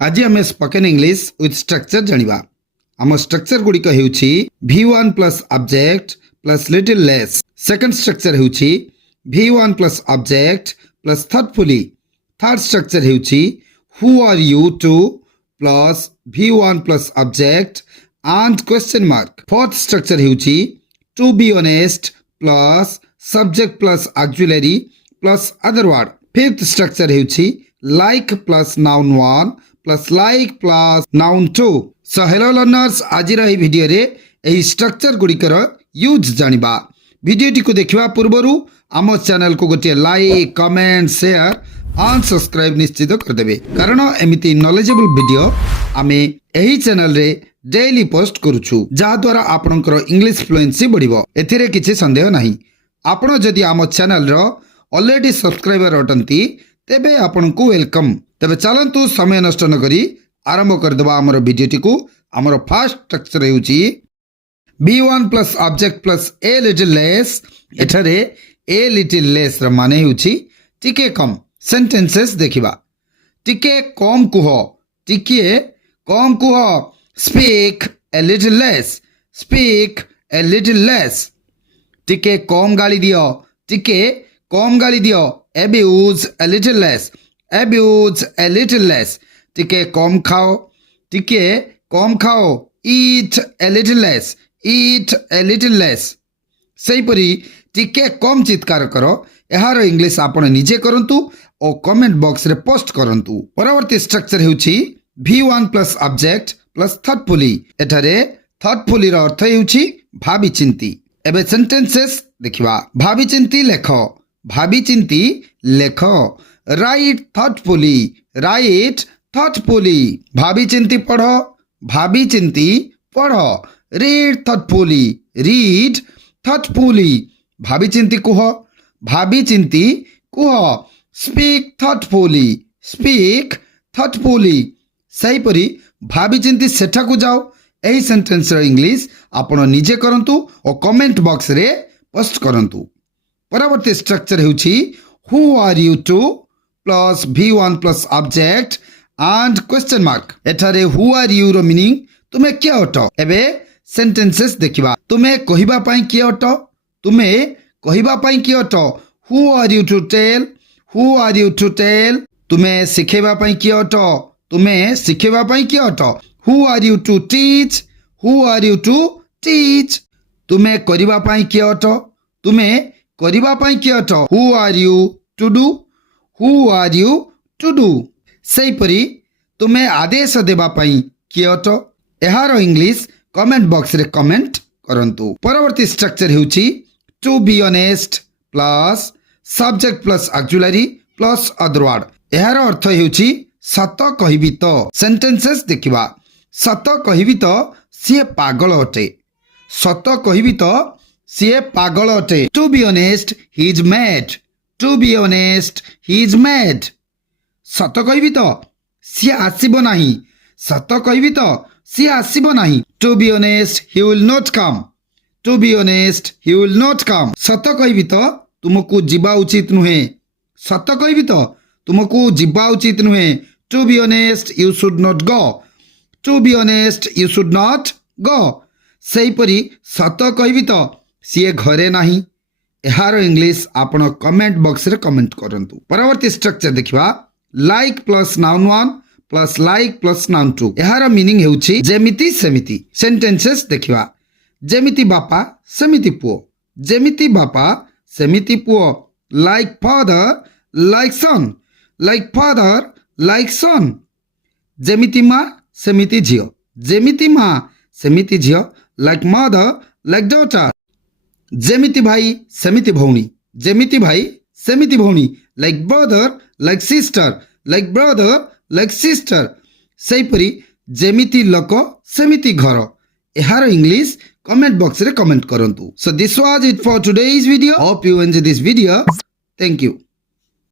आज आम spoken English with structure जानिबा। आम स्ट्रक्चर गुड़िक हेउछि V1 plus object plus little less. Second structure हेउछि V1 plus object plus thoughtfully। Third structure हेउछि who are you to plus V1 plus object and question mark। Fourth structure हेउछि to be honest plus subject plus auxiliary plus other word। Fifth structure हेउछि like plus noun 1 plus like plus noun 2। So hello learners, आज video रे एही structure गुड़िकर use जानिबा। भिडियोटी को देखिबा पूर्वरु आम channel को गोटे लाइक कमेंट शेयर और सब्सक्राइब निश्चित कर देबे, कारण एमिति नॉलेजेबल वीडियो आमे एही चैनल रे डेली पोस्ट करूछु, जहा द्वारा आपनकर इंग्लिश फ्लुएंसी बढ़िबो। एथिरे किछि संदेह नाही। आपण जदि आम चैनल रो ऑलरेडी सब्सक्राइबर अटंती तेबे आपनको वेलकम। तेबे चलंतु समय नष्ट न करी आरंभ कर देबा हमर भिडियोटी को। हमर फर्स्ट स्ट्रक्चर हेउची B1 plus object plus a little less. एठारे ए लिटिल लेस र माने हेउची टिके कम। सेंटेंसेस देखिबा। टिके कम कुह, टिके कम कुह। Speak a little less, speak a little less. टिके कम गाली दियो, टिके कम गाली दियो। abuse a little less, abuse a little less। टिके कम खाओ, टिके कम खाओ। eat a little less, eat a little less। सही परी टिके कम चित्कार करो। यार इंग्लिश आपण निजे करंतु और कमेंट बॉक्स रे पोस्ट करंतु। परवर्ती स्ट्रक्चर हेउची V1 plus object plus thoughtfully। एठारे thoughtfully रो अर्थ हेउची भाबी चिंती। एबे सेंटेंसेस देखिबा। भाबी चिंती लेखो, भाबी चिंती लेख। Write thoughtfully, write thoughtfully. भाबी चिंती पढ़ो, भाबी चिंती पढ़ो। Read thoughtfully, read thoughtfully. भाबी चिंती कुह, भाबी चिंती कुह। Speak thoughtfully, speak thoughtfully. सही परी भाबी चिंती सेठा को जाओ। एही सेंटेंस रो इंग्लिश आपण निजे करंतु और कमेंट बॉक्स रे पोस्ट करंतु। परवर्ती स्ट्रक्चर हेउची who are you to plus V1 plus object and question mark। एठारे who are you रो मीनिंग तुमे किए अटो। एबे सेंटेंसेस देखिबा। तुमे कहिबा पई किए अटो, तुमे कहिबा पई किए अटो। who are you to tell, who are you to tell। तुमे सिखेबा पई किए अटो, तुमे सिखेबा पई किए अटो। who are you to teach, who are you to teach। तुमे करिबा पई किए अटो, तुमे करिबा पई किए अटो। who are you to do, who are you to do। सही परी तुमे आदेश देबा पई किए अटो। एहारो इंग्लिश कमेंट बॉक्स रे कमेंट करंतु। परवर्ती स्ट्रक्चर हेउची to be honest plus subject plus auxiliary plus other word. एहारो अर्थ हेउची सत कहिबी तो। सेंटेंसेस देखिबा। सत कहिबी तो सिए पागल अटे, सत कहिबी तो सिए पागल अटे। To be honest he is mad, to be honest he is mad. सत कहिबी तो सिए आसीबो नाही, सत कहिबी तो सिए आसीबो नाही। To be honest he will not come, to be honest he will not come. सत कहिबी तो तुमको जिबा उचित नुहे, सत कहिबी तो तुमको जिबा उचित नुहे। To be honest you should not go, to be honest you should not go. सही परी सत कहिबी तो सिए घरे नाही। एहार इंग्लिश आपण कमेंट बॉक्स रे कमेंट करंतु। परवर्ती स्ट्रक्चर देखिबा। Like plus noun 1 plus like plus noun 2। एहार मीनिंग हेउची जेमिति सेमिति। सेंटेंसेस देखिबा। जेमिति बापा सेमिति पुओ, जेमिति बापा सेमिति पुओ। Like father like son, like father like son. जेमिति मां सेमिति झियो, जेमिति मां सेमिति झियो। Like mother like daughter. जेमिति भाई सेमिति भौणी, जेमिति भाई सेमिति भौणी। Like brother like sister, like brother like sister. सही परी जेमिति लोक सेमिति घर। एहार इंग्लिश कमेंट बॉक्स रे कमेंट करंतु। So this was it for today's video. Hope you enjoy this video. Thank you.